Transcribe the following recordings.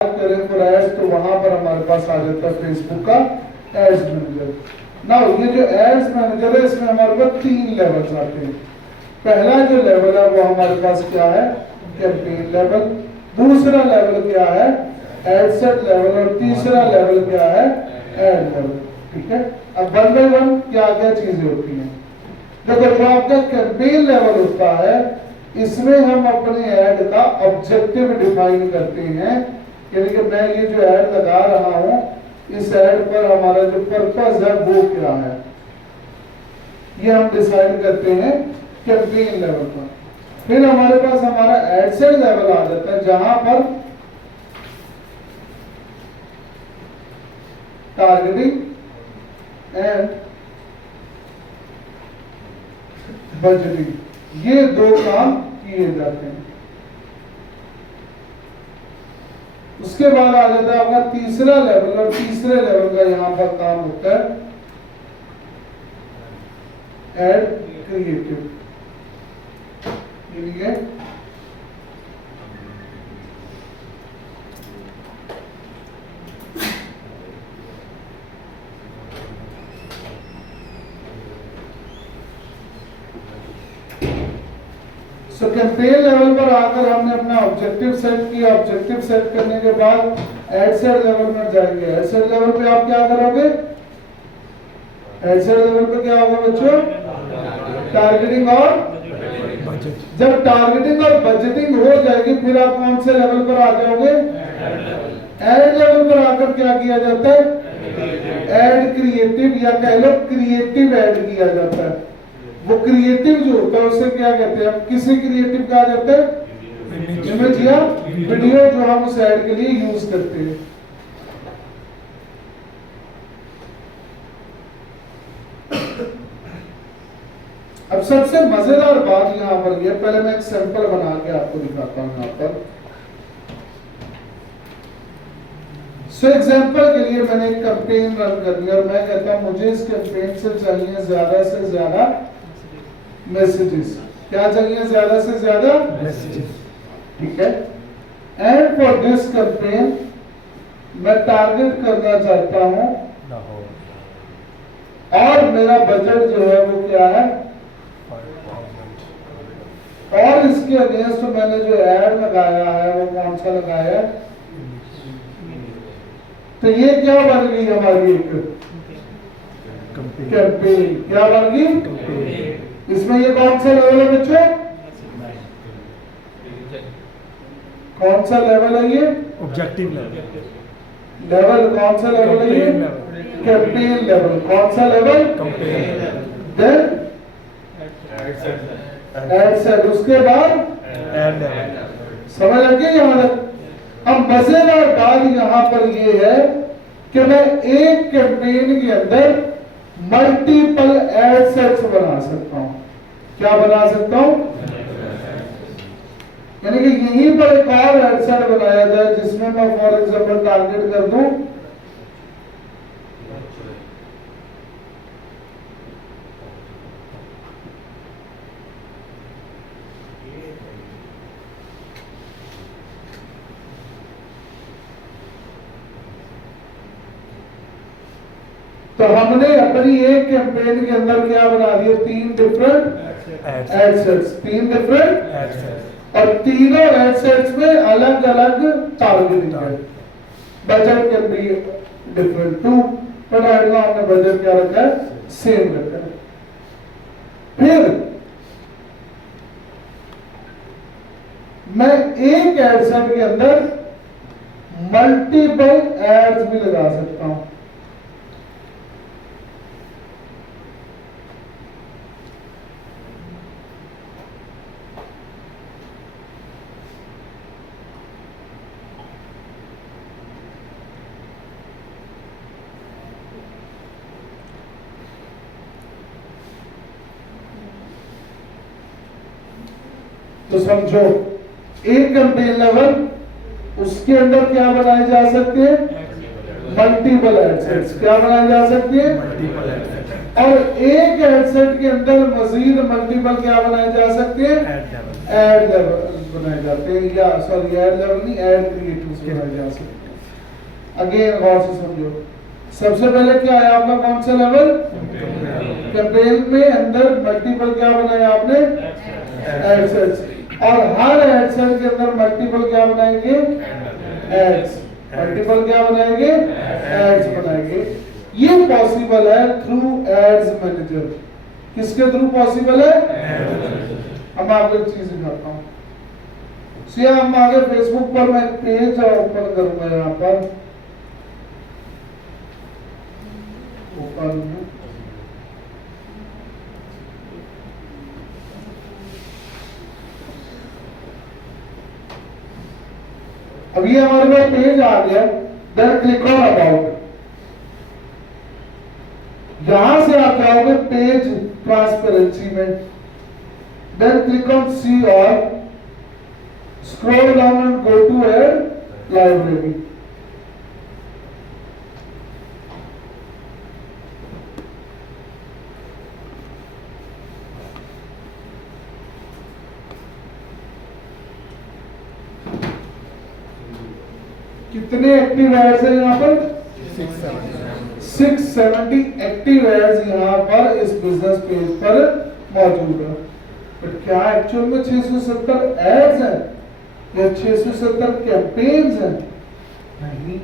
करें for ads तो वहां पर हमारे पास आ जाता है फेसबुक का एड्स मैनेजर। नाउ ये जो एड्स मैनेजर है इसमें हमारे पास 3 लेवल्स आते हैं। पहला जो लेवल है वो हमारे पास क्या है, कैंपेन लेवल। दूसरा लेवल क्या है, एड सेट लेवल। और तीसरा लेवल क्या है, एड लेवल। ठीक है, अब 1 बाय 1 क्या क्या चीजें होती हैं। देखो, जो आपका कैंपेन लेवल होता है इसमें हम अपने ऐड का ऑब्जेक्टिव डिफाइन करते हैं, यानी कि मैं ये जो ऐड लगा रहा हूं इस ऐड पर हमारा जो पर्पस है वो क्या है, ये हम डिसाइड करते हैं कैंपेन लेवल पर। फिर हमारे पास हमारा एड सेट लेवल आ जाता है जहां पर टारगेटिंग एंड बजटिंग ये 2 काम किए जाते हैं। उसके बाद आ जाता है आपका तीसरा लेवल, और तीसरे लेवल का यहां पर काम होता है एड क्रिएटिव। ये सो कैंपेन लेवल पर आकर हमने अपना ऑब्जेक्टिव सेट किया। ऑब्जेक्टिव सेट करने के बाद एड सेट लेवल में जाएंगे। एड सेट लेवल पे आप क्या करोगे, एड सेट लेवल पे क्या होगा बच्चों, टारगेटिंग और बजट। जब टारगेटिंग और बजटिंग हो जाएगी फिर आप कौन से लेवल पर आ जाओगे, एड लेवल पर आकर क्या किया जाता है, एड क्रिएटिव या कह लो क्रिएटिव एड किया जाता है। वो क्रिएटिव जो होता है उसे क्या कहते हैं, किसी क्रिएटिव कहा जाता है, इमेज या वीडियो जो हम उस ऐड के लिए यूज करते हैं। अब सबसे मजेदार बात यहां पर ये, पहले मैं एक सैंपल बना के आपको दिखाता हूं यहां पर। सो एग्जांपल के लिए मैंने एक कैंपेन रन कर दिया और मैं कहता हूं मुझे इस कैंपेन से चाहिए ज्यादा से ज्यादा मैसेजेस। क्या चाहिए, ज्यादा से ज्यादा मैसेजेस। ठीक है, एंड फॉर दिस कैंपेन मैं टारगेट करना चाहता हूं और मेरा बजट जो है वो क्या है, और इसके अगेंस्ट मैंने जो ऐड लगाया है वो कौन सा लगाया है। तो ये क्या बन गई हमारी एक कैंपेन, क्या बन गई। इसमें ये कौन सा लेवल है बच्चों, कौन सा लेवल है ये, ऑब्जेक्टिव लेवल कौन सा लेवल है ये, कैंपेन लेवल। कौन सा लेवल, देन एड सेट, उसके बाद एड लेवल। समझ आ गया यहां तक। अब मजेदार बात यहां पर ये है कि मैं एक कैंपेन के अंदर मल्टीपल एड सेट्स बना सकता हूं। क्या बना सकता हूं, यानी कि यहीं पर एक और एड सेट बनाया जाए जिसमें मैं फॉर एग्जांपल टारगेट कर दूं तो हमने अपनी एक कैंपेन के अंदर क्या बना दिया, 3 different ad sets, 3 different ad sets, और तीनों एड सेट्स में अलग अलग टारगेटिंग है। Budget can be different too, पर ऐड में हमने बजट क्या रखा है, सेम रखा है। फिर मैं एक एड सेट के अंदर मल्टीपल एड्स भी लगा सकता हूं। तो समझो एक कैंपेन लेवल, उसके अंदर क्या बनाए जा सकते हैं, मल्टीपल एड सेट्स। क्या बनाए जा सकते हैं, मल्टीपल एड सेट्स। और एक एड सेट के अंदर मजीद मल्टीपल क्या बनाए जा सकते हैं, ऐड लेवल बनाए जाते हैं, या सॉरी ऐड लेवल नहीं, ऐड क्रिएटिव्स बनाए जा सकते हैं। अगेन गौर से समझो, सबसे पहले क्या है आपका, कौन सा लेवल, कैंपेन में अंदर मल्टीपल क्या बनाया आपने, एडसेट्स, और हर एडसेट के अंदर मल्टीपल क्या बनाएंगे, एड्स, मल्टीपल क्या बनाएंगे, एड्स बनाएंगे। ये पॉसिबल है थ्रू एड्स मैनेजर। किसके थ्रू पॉसिबल है, अब मैं आपको एक चीज दिखाता हूँ। हम आगे फेसबुक पर मैं पेज ओपन करूंगा, यहाँ पर ओपन, अब ये हमारे पास पेज आ गया, देन क्लिक ऑन अबाउट। यहां से आप जाओगे पेज ट्रांसपेरेंसी में, देन क्लिक ऑन सी और scroll down and go to ad library. कितने एक्टिव एड्स हैं यहाँ पर, 670 एक्टिव एड्स यहाँ पर इस बिजनेस पेज पर मौजूद है। बट क्या एक्चुअल में 670 एड्स हैं या 670 कैंपेन्स हैं? नहीं,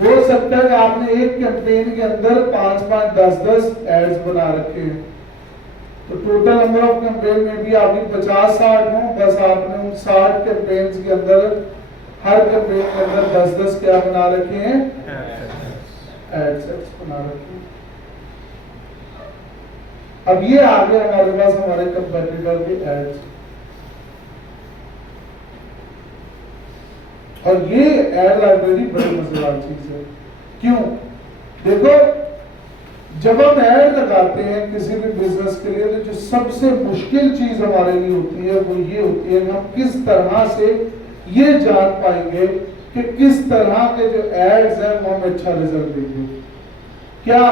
हो सकता है कि आपने एक कैंपेन के अंदर 5-5, 10-10 एड्स बना रखे हैं, तो टोटल नंबर ऑफ कैंपेन में भी आपकी 50-60 हो, बस आपने उन 60 कैंपेन्स के अंदर हर कैंपेन के अंदर 10-10 क्या बना रखे हैं, एडसेट्स बना रखे हैं। अब ये आ गए हमारे पास हमारे कंपेटिटर के एड्स, और ये एड लाइब्रेरी बड़ी मजेदार चीज है। क्यों? देखो, जब हम ऐड लगाते हैं किसी भी बिजनेस के लिए, तो जो सबसे मुश्किल चीज हमारे लिए होती है वो ये होती है कि हम किस तरह से ये जान पाएंगे कि किस तरह के जो एड्स हैं वो हमें अच्छा रिजल्ट देंगे। क्या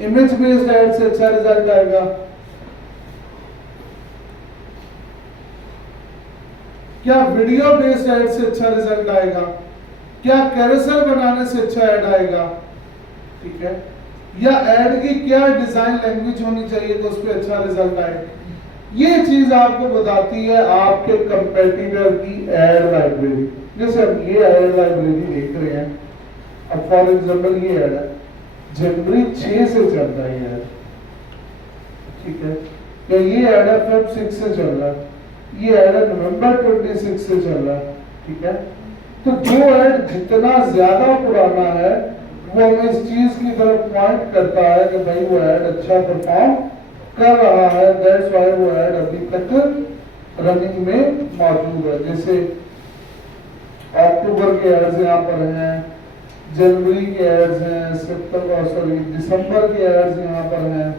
इमेज बेस्ड एड से अच्छा रिजल्ट आएगा? क्या वीडियो बेस्ड एड से अच्छा रिजल्ट आएगा? क्या कैरोसेल बनाने से अच्छा ऐड आएगा? ठीक है, या ऐड की क्या डिजाइन लैंग्वेज होनी चाहिए तो उस पर अच्छा रिजल्ट आए? ये चीज आपको बताती है आपके कंपेटिटर की एड लाइब्रेरी। जैसे अब ये एड लाइब्रेरी देख रहे हैं, अब फॉर एग्जांपल ये ऐड है जनवरी 6 से चल रहा है ये ऐड, ठीक है, या ये ऐड है फेब 6 से चल रहा है, ये ऐड है नवंबर 26 से चल रहा है, ठीक है। तो जो ऐड जितना ज्यादा पुराना है वो हमें इस चीज की तरफ पॉइंट करता है कि भाई वो ऐड अच्छा परफॉर्म कर रहा है, दैट्स व्हाई वो ऐड अभी तक रनिंग में मौजूद है। जैसे अक्टूबर के एड्स यहाँ पर हैं, जनवरी के एड्स हैं, दिसंबर के एड्स यहाँ पर हैं,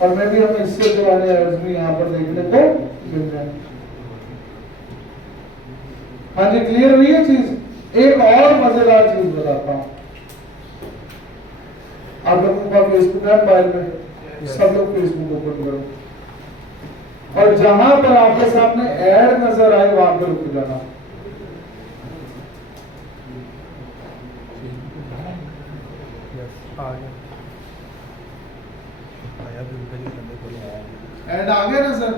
और मैं भी हमें इससे पुराने एड्स भी यहाँ पर देखने को मिल रहे हैं। हाँ जी, क्लियर हुई है चीज? एक और मजेदार चीज बताता हूं। आप लोगों का फेसबुक है मोबाइल में, सब लोग फेसबुक ओपन करो, और जहां पर आपके सामने ऐड नजर आए वहां पर रुक जाना। ऐड आ गया ना सर?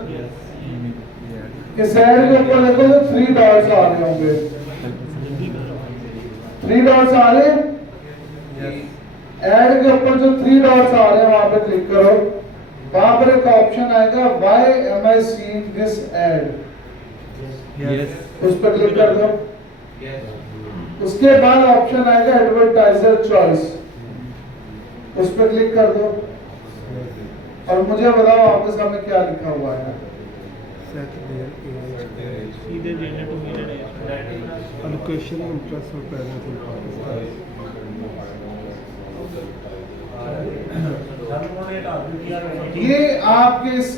इस ऐड के ऊपर देखो तो 3 डॉट्स आ रहे होंगे, 3 डॉट्स आ रहे हैं। ऐड के ऊपर जो 3 डॉट्स आ रहे हैं वहां पे क्लिक करो, वहां पर एक ऑप्शन आएगा why am I seeing this add, उस पर क्लिक कर दो। उसके बाद ऑप्शन आएगा एडवर्टाइजर चॉइस, उस पर क्लिक कर दो, और मुझे बताओ आपके सामने क्या लिखा हुआ है। Allocation of interest or presence in Pakistan. ये आपके इस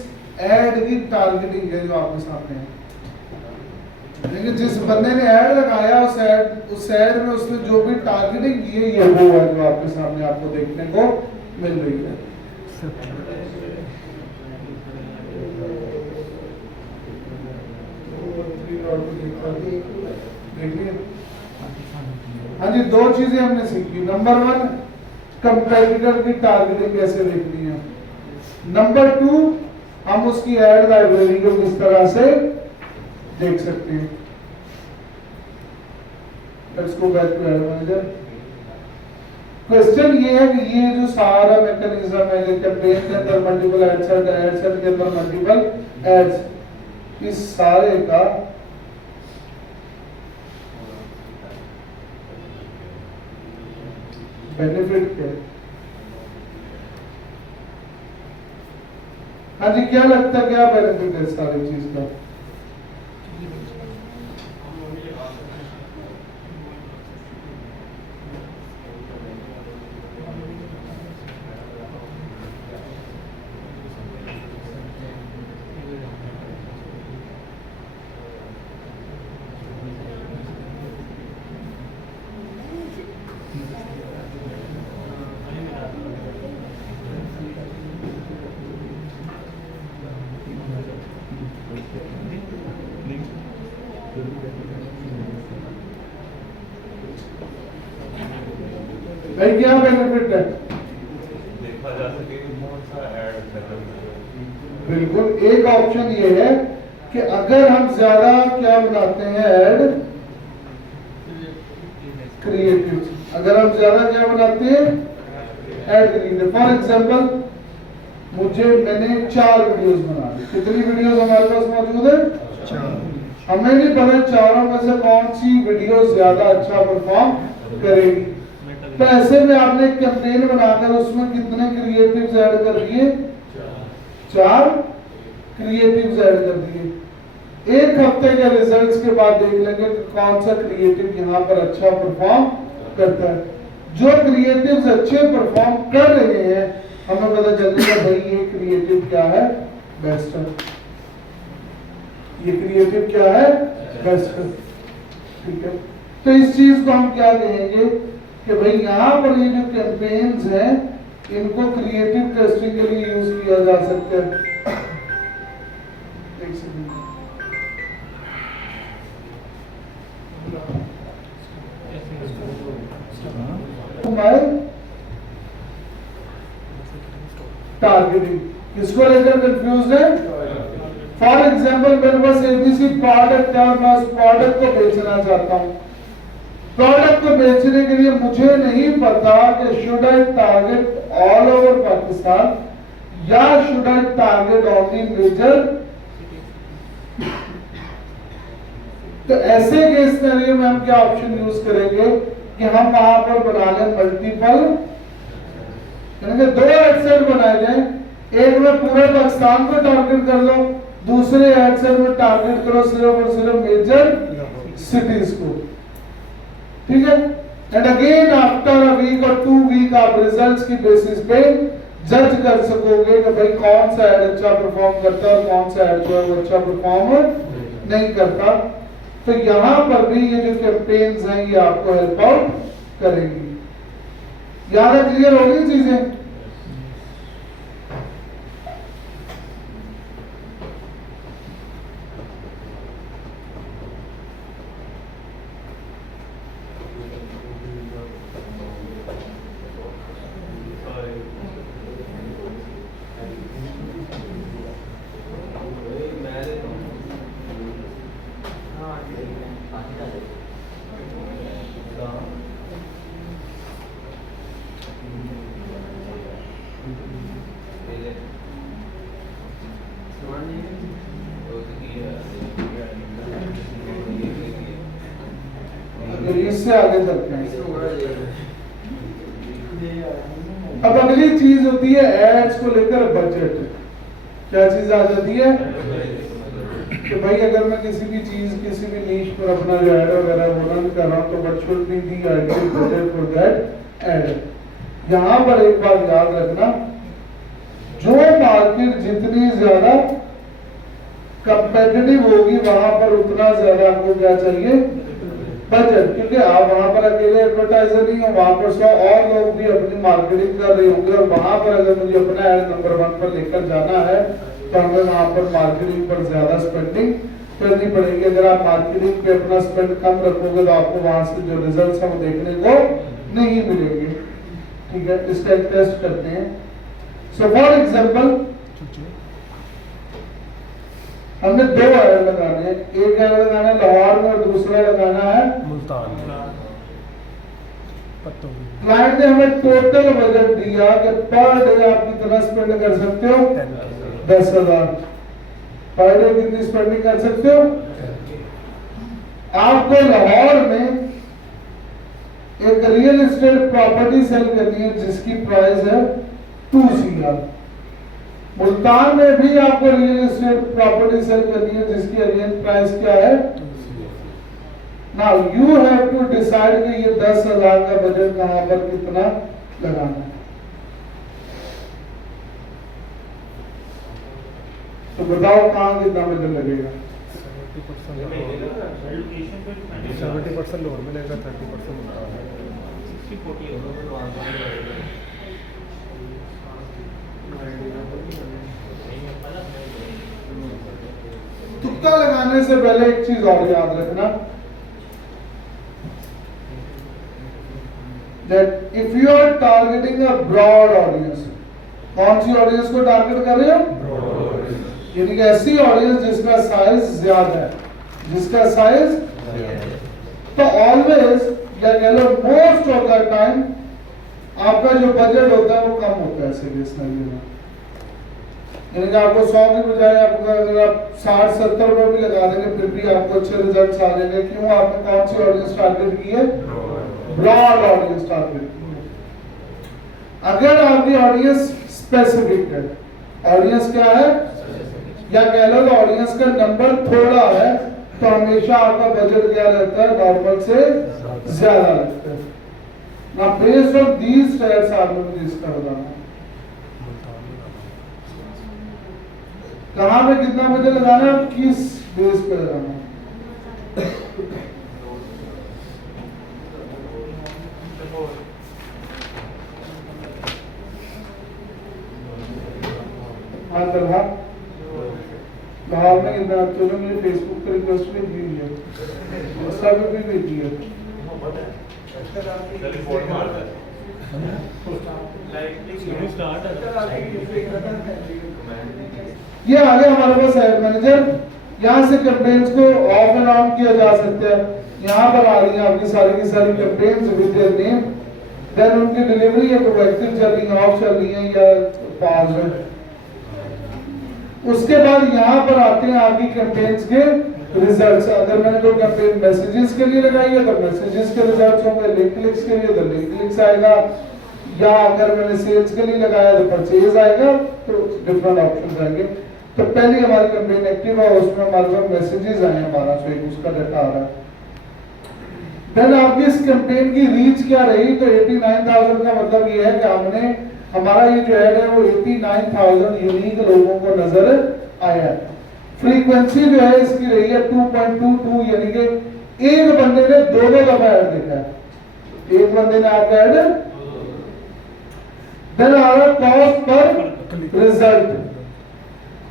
ऐड की टारगेटिंग है जो आपके सामने है। लेकिन जिस बंदे ने ऐड लगाया उस ऐड में उसने जो भी टारगेटिंग की है ये वो है जो आपके सामने आपको देखने को मिल रही है। और कुछ देख लिया। हाँ जी, दो चीजें हमने सीखी। नंबर 1, कंपेटिटर की टारगेटिंग कैसे देखनी है। नंबर 2, हम उसकी एड लाइब्रेरी को किस तरह से देख सकते हैं। Let's go back to ad manager. Question ये है कि ये जो सारा मैकेनिज्म है, ये कैंपेन के अंदर मल्टीपल एड्स के अंदर मल्टीपल एड्स, इस सारे का बेनिफिट क्या है? हाँ जी, क्या लगता है, क्या बेनिफिट है सारी चीज का? भाई क्या बेनिफिट है? देखा जा सके कौन सा ऐड बिल्कुल, एक ऑप्शन ये है कि अगर हम ज्यादा क्या बनाते हैं ऐड क्रिएटिव, अगर हम ज्यादा क्या बनाते हैं ऐड क्रिएटिव। फॉर एग्जांपल, मैंने 4 वीडियोस बना ली। कितनी वीडियोस हमारे पास मौजूद है? 4। हमें नहीं पता चारों में से कौन सी वीडियो ज्यादा अच्छा परफॉर्म करेगी। तो ऐसे में आपने एक कैंपेन बनाकर उसमें कितने क्रिएटिव्स ऐड कर दिए? 4 क्रिएटिव्स ऐड कर दिए। 1 हफ्ते के रिजल्ट्स के बाद देख लेंगे कि कौन सा क्रिएटिव यहाँ पर अच्छा परफॉर्म करता है। जो क्रिएटिव्स अच्छे परफॉर्म कर रहे हैं, हमें पता चलेगा भाई ये क्रिएटिव क्या है, बेस्ट है। ये क्रिएटिव क्या है, बेस्ट है। ठीक है, तो इस चीज को हम क्या कहेंगे कि भाई यहाँ पर ये जो कैंपेन्स हैं, इनको क्रिएटिव टेस्टिंग के लिए यूज किया जा सकता है। एक सेकंड, टारगेटिंग किसको लेकर कंफ्यूज है? फॉर एग्जाम्पल, मेरे पास एबीसी प्रोडक्ट है और मैं उस प्रोडक्ट को बेचना चाहता हूँ। प्रोडक्ट को बेचने के लिए मुझे नहीं पता कि should I target all over Pakistan या should I target only major. तो ऐसे केस में हम क्या ऑप्शन यूज करेंगे कि हम वहां पर बना लें मल्टीपल, यानी 2 एडसेट बनाए जाए। एक में पूरे पाकिस्तान को टारगेट कर लो, दूसरे एडसेट में टारगेट करो सिर्फ और सिर्फ मेजर सिटीज को। ठीक है, and again after a week और 2 वीक आप रिजल्ट्स की बेसिस पे जज कर सकोगे कि भाई कौन सा एड अच्छा परफॉर्म करता है और कौन सा एड जो है वो अच्छा परफॉर्म नहीं करता। तो यहां पर भी ये जो कैंपेन्स हैं ये आपको हेल्प आउट करेंगी। याद है, क्लियर होगी चीजें? इससे आगे चलते हैं। अब अगली चीज होती है एड्स को लेकर बजट। क्या चीज आ जाती है कि भाई अगर मैं किसी भी चीज, किसी भी नीश पर अपना जो एड वगैरह वो रन कर रहा हूं, तो what should be the ideal budget for that ad. यहां पर एक बात याद रखना, जो मार्केट जितनी ज्यादा कंपेटिटिव होगी वहां पर उतना ज्यादा आपको क्या चाहिए, बजट। क्योंकि आप वहां पर अकेले एडवर्टाइजर नहीं हो, वहां पर 100 और लोग भी अपनी मार्केटिंग कर रहे होंगे, और वहां पर अगर मुझे अपना एड नंबर 1 पर लेकर जाना है तो हमें वहां पर मार्केटिंग पर ज्यादा स्पेंडिंग करनी पड़ेगी। अगर आप मार्केटिंग पे अपना स्पेंड कम रखोगे तो आपको वहां से जो रिजल्ट्स हैं वो देखने को नहीं मिलेंगे। ठीक है, इसका एक टेस्ट करते हैं। सो फॉर एग्जांपल हमने 2 ऐड लगाने हैं, एक ऐड लगाना है लाहौर में और दूसरा लगाना है मुल्तान। क्लाइंट ने हमें टोटल बजट दिया कि पर डे आप कितना स्पेंड कर सकते हो, 10,000। पर डे कितनी स्पेंडिंग कर सकते हो। आपको लाहौर में एक रियल एस्टेट प्रॉपर्टी सेल करनी है जिसकी प्राइस है 2 CR। मुल्तान में भी आपको रियल एस्टेट प्रॉपर्टी सेल करनी है जिसकी रियल प्राइस क्या है। Now you have to decide कि ये 10,000 का बजट कहां पर कितना लगाना है। तो बताओ कहां कितना बजट लगेगा। 70% लोन मिलेगा, 30% तुक्का लगाने से पहले एक चीज और याद रखना, that if you are targeting a broad audience, कौन सी ऑडियंस को टारगेट कर रहे हो, यानी कि ऐसी ऑडियंस जिसका साइज ज्यादा है, जिसका साइज, तो ऑलवेज या कह लो मोस्ट ऑफ द टाइम आपका जो बजट होता है वो कम होता है सीरियसली में। यानी कि आपको 100 के बजाय आपको अगर आप 60-70 रुपए भी लगा देंगे फिर भी आपको अच्छे रिजल्ट्स आ जाएंगे। क्यों, आपने कौन सी ऑडियंस टारगेट की है, ब्रॉड ऑडियंस टारगेट। अगर आपकी ऑडियंस स्पेसिफिक है, ऑडियंस क्या है, या कह लो ऑडियंस का नंबर थोड़ा है, तो हमेशा आपका बजट क्या रहता है, नॉर्मल से ज्यादा लगता है ना। बेस्ड ऑन दीज स्टेट्स आपने मुझे इसका बताना है कहां पे कितना बजट लगाना है, किस बेस पे लगाना है। हाँ तलहा लाहौर में कितना, चलो मुझे फेसबुक पर रिक्वेस्ट भेजी हुई है, इंस्टा पे भी भेजी है। ये आगे हमारे पास एड मैनेजर, यहाँ से कैंपेन्स को ऑफ एंड ऑन किया जा सकता है। यहाँ पर आ रही है आपकी सारी की सारी campaigns with their name, then उनकी डिलीवरी या तो एक्टिव चल रही है, ऑफ चल रही है या पॉज है। उसके बाद यहाँ पर आते हैं आपकी कैंपेन्स के रिजल्ट्स। अगर मैंने कोई कैंपेन मैसेजेस के लिए लगाई है तो मैसेजेस के रिजल्ट्स होंगे, लिंक क्लिक्स के लिए तो लिंक क्लिक्स आएगा, या अगर मैंने सेल्स के लिए लगाया तो परचेज आएगा, तो डिफरेंट ऑप्शंस आएंगे। तो पहली हमारी कैंपेन एक्टिव है, उसमें हमारे पास मैसेजेस आए हैं 1201, उसका डाटा आ रहा है। देन आपकी इस कैंपेन की रीच क्या रही, तो 89,000 का मतलब ये है कि हमने, हमारा ये जो ऐड है वो 89,000 यूनिक लोगों को नजर आया है। फ्रीक्वेंसी जो है इसकी रही है 2.22, यानी कि एक बंदे ने 2 दफा ऐड देखा है, एक बंदे ने आपका ad. Then our cost per result,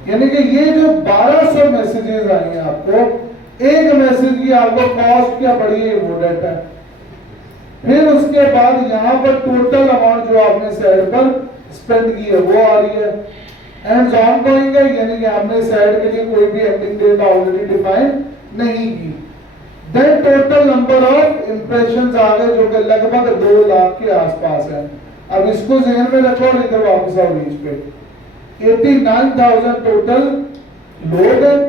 यानी कि ये जो 1200 मैसेजेस आए हैं आपको, एक मैसेज की आपको कॉस्ट क्या पड़ी है वो डाटा है। फिर उसके बाद यहाँ पर टोटल अमाउंट जो आपने साइड पर स्पेंड की है वो आ रही है। एंड ऑन गोइंग है, यानी कि आपने साइड के लिए कोई भी एंडिंग डेट ऑलरेडी डिफाइन नहीं की। Then total number of impressions आ गए जो कि लगभग 2 लाख के आसपास है। अब इसको ध्यान में रखो और इधर वापस आओ रीच पे। 89,000 टोटल लोग हैं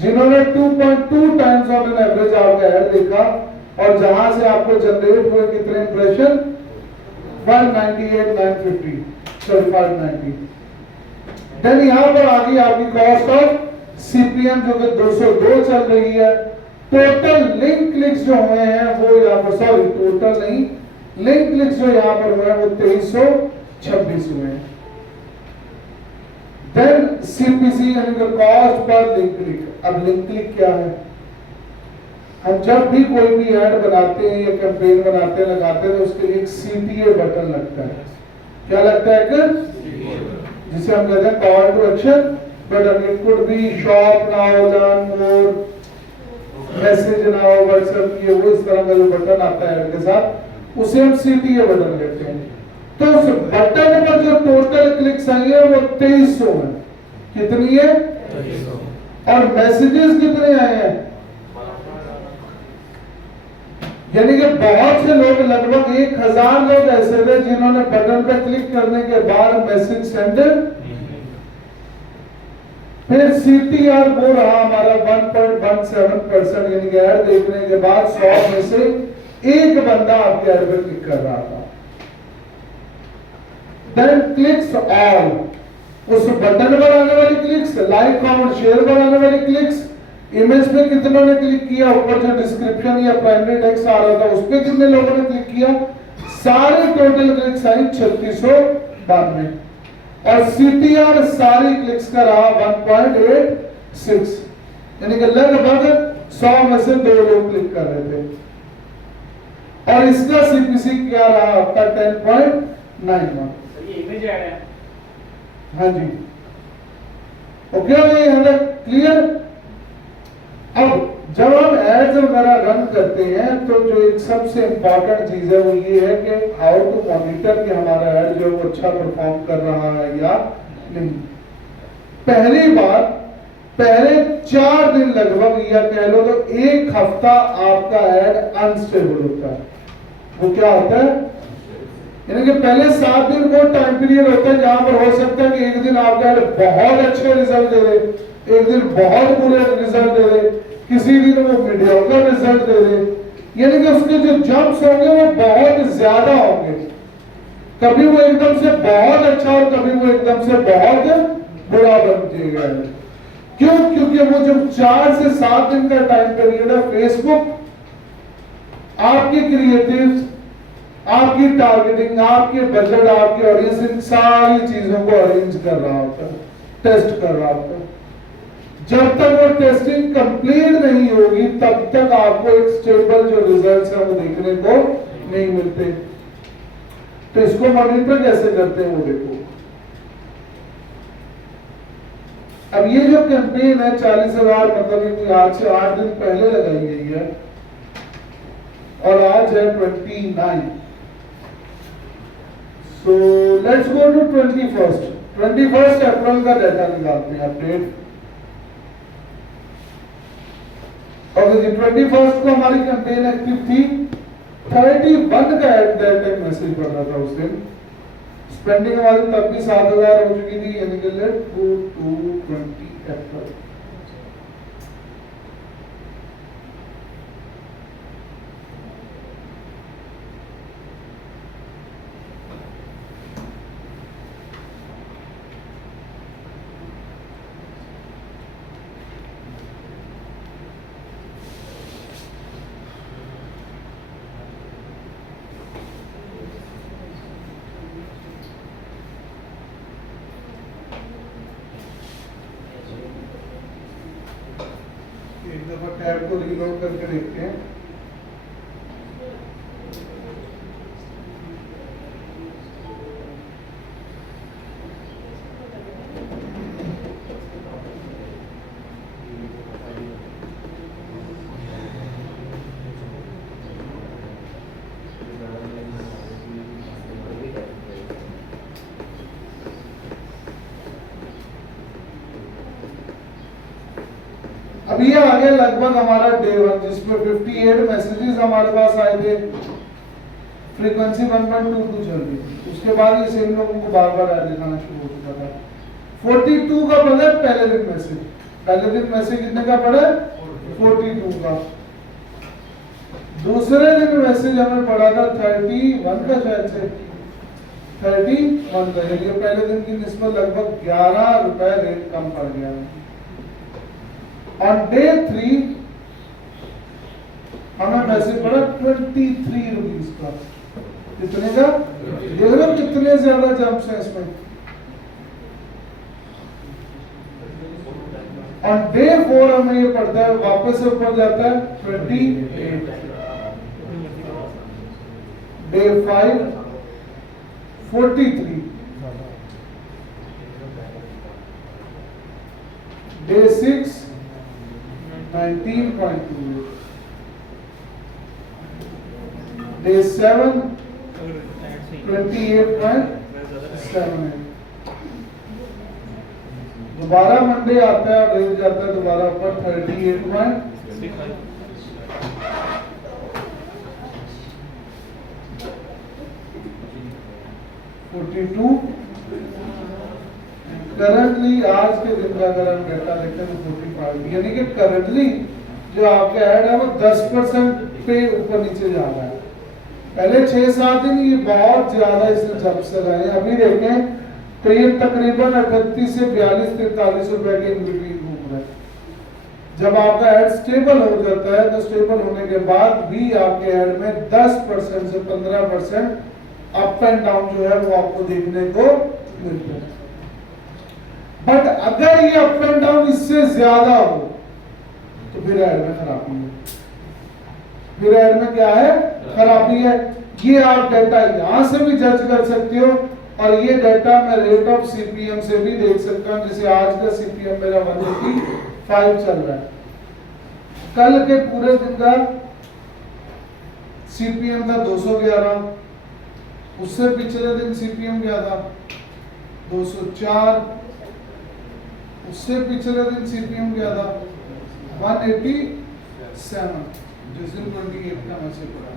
जिन्होंने 2.2 टाइम्स ऑन एन एवरेज आपका ऐड देखा, और जहां से आपको जनरेट हुए कितने इंप्रेशन, 198,950, 590। देन यहां पर आ गई आपकी कॉस्ट ऑफ सीपीएम जो कि 202 चल रही है। टोटल लिंक क्लिक्स जो हुए हैं वो यहाँ पर, सॉरी टोटल नहीं, लिंक क्लिक्स जो यहाँ पर हुए हैं वो 2326 हुए हैं। देन सीपीसी यानी कि कॉस्ट पर लिंक क्लिक। अब लिंक क्लिक क्या है, हम जब भी कोई भी ऐड बनाते हैं या कैंपेन बनाते हैं, लगाते हैं तो उसके लिए एक सीटीए बटन लगता है। क्या लगता है, जिसे हम कहते हैं call to action button. It could be shop now, learn more, message ना हो व्हाट्सएप की, वो इस तरह का जो बटन आता है ऐड के साथ, उसे हम CTA बटन कहते हैं। तो उस बटन पर जो टोटल क्लिक्स आई है वो 2300 है। कितनी है? और मैसेजेस कितने आए हैं? यानी कि बहुत से लोग, लगभग 1000 लोग ऐसे थे जिन्होंने बटन पर क्लिक करने के बाद मैसेज सेंड। फिर CTR वो रहा हमारा 1.17%, यानी कि ऐड देखने के बाद 100 में से एक बंदा आपके ऐड पर क्लिक कर रहा था। देन क्लिक्स ऑल, उस बटन पर आने वाली क्लिक्स, लाइक कमेंट शेयर पर आने वाली क्लिक्स, इमेज पे कितनों ने क्लिक किया, ऊपर जो डिस्क्रिप्शन या प्राइमरी टेक्स्ट आ रहा था उस पे कितने लोगों ने क्लिक किया, सारे टोटल क्लिक्स आई 3692 और CTR सारी क्लिक्स का रहा 1.86, यानी कि लगभग 100 में से 2 लोग क्लिक कर रहे थे। और इसका CPC क्या रहा आपका 10.91। ये इमेज ऐड है। हाँ जी, ओके हो गई, यहाँ तक क्लियर। अब जब हम एड्स वगैरह रन करते हैं तो जो एक सबसे इंपॉर्टेंट चीज है वो ये है कि हाउ टू मॉनिटर कि हमारा ऐड जो है वो अच्छा परफॉर्म कर रहा है या नहीं। पहली बात, पहले 4 दिन लगभग या कह लो तो 1 हफ्ता आपका ऐड अनस्टेबल होता है। वो क्या होता है? यानी कि पहले 7 दिन वो टाइम पीरियड होता है जहां पर हो सकता है कि एक दिन आपका ऐड बहुत अच्छे रिजल्ट दे रहे, एक दिन बहुत बुरे रिजल्ट दे रहे, किसी दिन वो मीडियोकर रिजल्ट दे रहे, यानी कि उसके जो जंप्स होंगे वो बहुत ज्यादा होंगे। कभी वो एकदम से बहुत अच्छा और कभी वो एकदम से बहुत बुरा बन जाएगा। क्यों? क्योंकि वो जब 4 से 7 दिन का टाइम पीरियड है, फेसबुक आपके क्रिएटिव्स, आपकी टारगेटिंग, आपके बजट, आपकी ऑडियंस, इन सारी चीजों को अरेंज कर रहा होता है, टेस्ट कर रहा होता है। जब तक वो टेस्टिंग कंप्लीट नहीं होगी तब तक आपको एक स्टेबल जो रिजल्ट्स है वो देखने को नहीं मिलते। तो इसको मॉनिटर कैसे करते हैं वो देखो। अब ये जो कैंपेन है 40,000, मतलब कि आज से 8 दिन पहले लगाई गई है और आज है 29। सो लेट्स गो टू 21 अप्रैल का डाटा निकालते हैं, अपडेट। और 21 को हमारी कैंपेन एक्टिव थी, 31 का एट दैट टाइम मैसेज पड़ रहा था उस दिन। स्पेंडिंग हमारी तब भी 7,000 हो चुकी थी, यानी कि लेट गो टू 20 अप्रैल। एक दफा टैब को रीलोड करके देखते हैं। अब ये आ गया लगभग हमारा डे 1, जिसमें 58 मैसेजेस हमारे पास आए थे, फ्रीक्वेंसी 1.22 चल रही थी। उसके बाद ये सेम लोगों को बार बार ऐड दिखाना शुरू हो चुका था। 42 का पड़ा पहले दिन मैसेज, पहले दिन मैसेज कितने का पड़ा? 42 का। दूसरे दिन मैसेज हमें पड़ा था 31 का, शायद से 31 का, यानी पहले दिन की निस्बत लगभग 11 रुपए रेट कम पड़ गया। On day 3 हमें मैसेज पड़ा 23 रुपीज का। कितने का? देख रहे हो कितने ज्यादा जंप्स हैं इसमें। On day 4 हमें ये पड़ता है, वापस से ऊपर जाता है 28। Day 5 43। Day 6 19.28. Day 7, 28.78. दोबारा मंडे आता है, रेंज जाता है दोबारा ऊपर 38.42. करंटली आज के दिन का अगर हम डेटा देखते हैं तो 45, यानी कि करंटली जो आपका ऐड है वो 10% पे ऊपर नीचे जा रहा है। पहले 6-7 दिन ये बहुत ज्यादा इसने जब से रहे हैं, अभी देखें तो ये तकरीबन 38 से 42-43 रुपए के इन बिटवीन घूम रहा है। जब आपका ऐड स्टेबल हो जाता है तो स्टेबल होने के बाद भी आपके ऐड में 10% से 15% अप एंड डाउन जो है वो आपको देखने को मिलता है। बट अगर ये अप एंड डाउन इससे ज्यादा हो तो फिर ऐड में खराबी है। फिर ऐड में क्या है? खराबी है। ये आप डेटा यहां से भी जज कर सकते हो और ये डेटा मैं रेट ऑफ सीपीएम से भी देख सकता हूं। जैसे आज का सीपीएम मेरा 185 चल रहा है, कल के पूरे दिन का सीपीएम था 211, उससे पिछले दिन सीपीएम क्या था 204, उससे पिछले दिन सीपीएम क्या था 187, जिस दिन 28 का मैसेज पड़ा।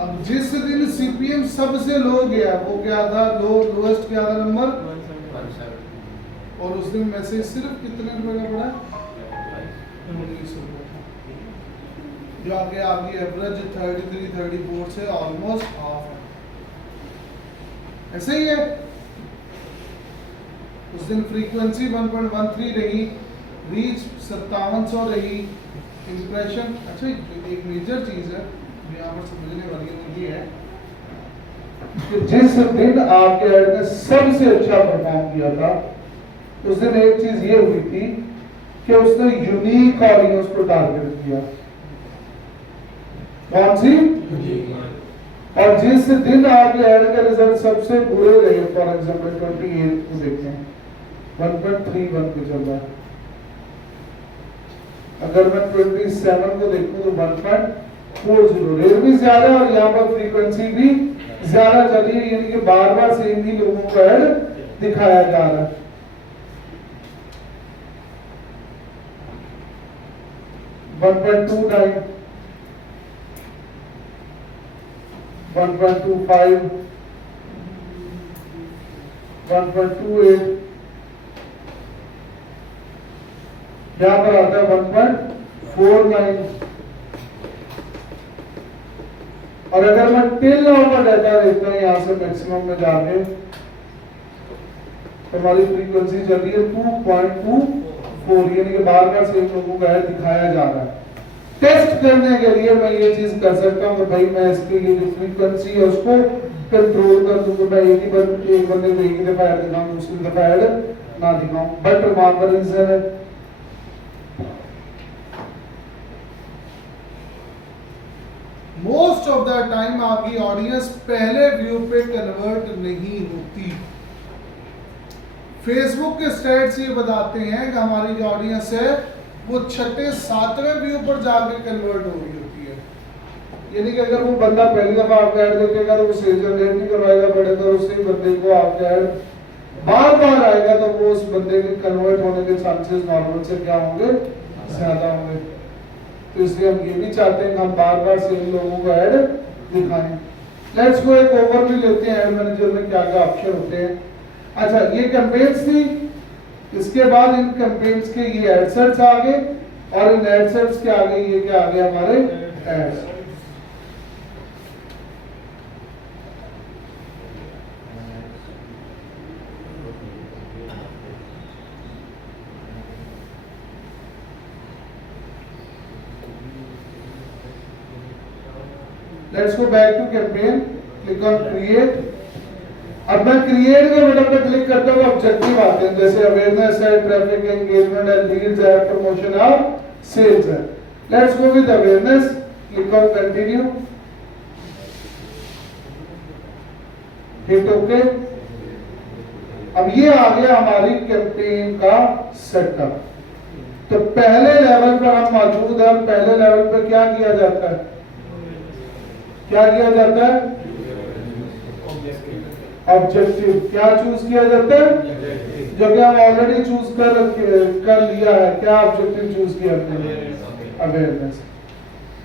अब जिस दिन सीपीएम सबसे लो गया वो क्या था, लोएस्ट क्या था नंबर 17, और उस दिन मैसेज सिर्फ कितने रुपए का पड़ा 19 रुपए का, जो आगे आपकी एवरेज 33-34 से ऑलमोस्ट हाफ है। ऐसे ही है। उस दिन फ्रीक्वेंसी 1.13 रही, रीच 5700 रही, इंप्रेशन। अच्छा एक मेजर चीज है यहाँ पर समझने वाली ये है कि जिस दिन आपके ऐड ने सबसे अच्छा परफॉर्म किया था उस दिन एक चीज ये हुई थी कि उसने यूनिक ऑडियंस को टारगेट किया। कौन सी? और जिस दिन आपके ऐड के रिजल्ट सबसे बुरे रहे, फॉर एग्जांपल 28 को देखें 1.31 पे चल रहा है, अगर मैं 27 को देखूं तो 1.40, रेट भी ज्यादा और यहाँ पर फ्रीक्वेंसी भी ज्यादा चली है, यानी कि बार बार सेम ही लोगों को ऐड दिखाया जा रहा है। 1.29, 1.25, 1.28, यहाँ पर आता है 1.49। और अगर मैं टिल नाउ का डाटा देखता हूँ यहाँ से मैक्सिमम में जाके तो हमारी फ्रीक्वेंसी चल रही है 2.24, यानी कि बार बार सेम लोगों का ऐड दिखाया जा रहा है। टेस्ट करने के लिए मैं ये चीज कर सकता हूँ कि भाई मैं इसकी ये जो फ्रीक्वेंसी है उसको कंट्रोल कर दूं, तो मैं एक बंदे को एक ही दफा ऐड दिखाऊं, दूसरी दफा ऐड ना दिखाऊं। बट रिमार्केबल रीजन है मोस्ट ऑफ द टाइम आपकी ऑडियंस पहले व्यू पे कन्वर्ट नहीं होती। फेसबुक के स्टैट्स ये बताते हैं कि हमारी जो ऑडियंस है वो 6-7वें व्यू पर जाके कन्वर्ट हो रही होती है। यानी कि अगर वो बंदा पहली दफा आपका ऐड देखेगा तो वो सेल जनरेट नहीं करवाएगा, बड़े तो उसी बंदे को आपका ऐड बार बार आएगा तो वो उस बंदे के कन्वर्ट होने के चांसेस नॉर्मल से क्या होंगे, ज्यादा होंगे। तो इसलिए हम ये भी चाहते हैं कि हम बार बार सेम लोगों को ऐड दिखाएं। लेट्स गो एक ओवरव्यू लेते हैं ऐड मैनेजर में क्या क्या ऑप्शन होते हैं। अच्छा ये कैंपेन्स थी, इसके बाद इन कैंपेन्स के ये एडसेट्स आ गए और इन एडसेट्स के आगे ये क्या आ गया हमारे ads. Let's go back to campaign. Click on create. अब मैं क्रिएट के बटन पर क्लिक करता हूँ, ऑब्जेक्टिव आते हैं जैसे अवेयरनेस है, ट्रैफिक एंगेजमेंट है, लीड्स है, प्रमोशन है, सेल्स है। Let's go with awareness. Click on continue, hit okay. अब ये आ गया हमारी कैंपेन का सेटअप। तो पहले लेवल पर हम मौजूद है और पहले लेवल पर क्या किया जाता है? क्या किया जाता है? ऑब्जेक्टिव। क्या चूज किया जाता है? जो कि हम ऑलरेडी चूज कर लिया है। क्या ऑब्जेक्टिव चूज किया हमने? अवेयरनेस।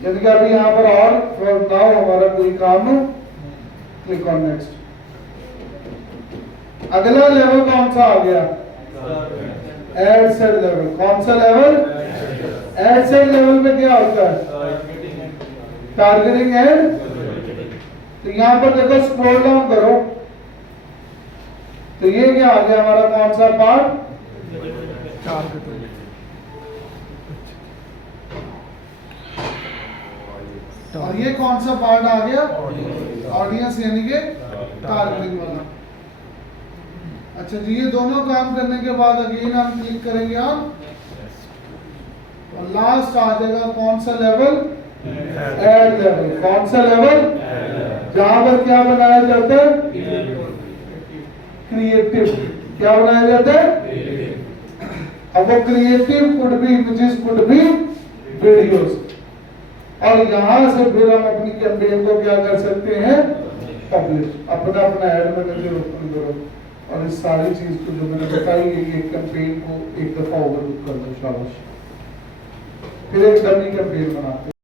यानी कि अभी यहाँ पर और फ्रॉम नाउ हमारा कोई काम नहीं। Click on next. अगला लेवल कौन सा आ गया? Ad set level. कौन सा लेवल? एड सेट लेवल में क्या होता है? Targeting ad. तो यहां पर देखो, स्क्रॉल डाउन करो तो ये क्या आ गया हमारा? कौन सा पार्ट? और ये कौन सा पार्ट आ गया? ऑडियंस, यानी कि टारगेटिंग वाला। अच्छा जी, ये दोनों काम करने के बाद अगेन हम क्लिक करेंगे हम, और लास्ट आ जाएगा कौन सा लेवल? Add level. कौन सा लेवल? जहां पर क्या बनाया जाता है? क्रिएटिव। क्या बनाया जाता है? अब वो creative could be images, could be videos. और यहां से फिर हम अपनी कैंपेन को क्या कर सकते हैं? पब्लिश। अपना एड मैनेजर ओपन करो और इस सारी चीज को जो मैंने बताई ये कैंपेन को एक दफा ओवरलुक कर दो। शाबाश। फिर एक डमी कैंपेन बनाते हैं।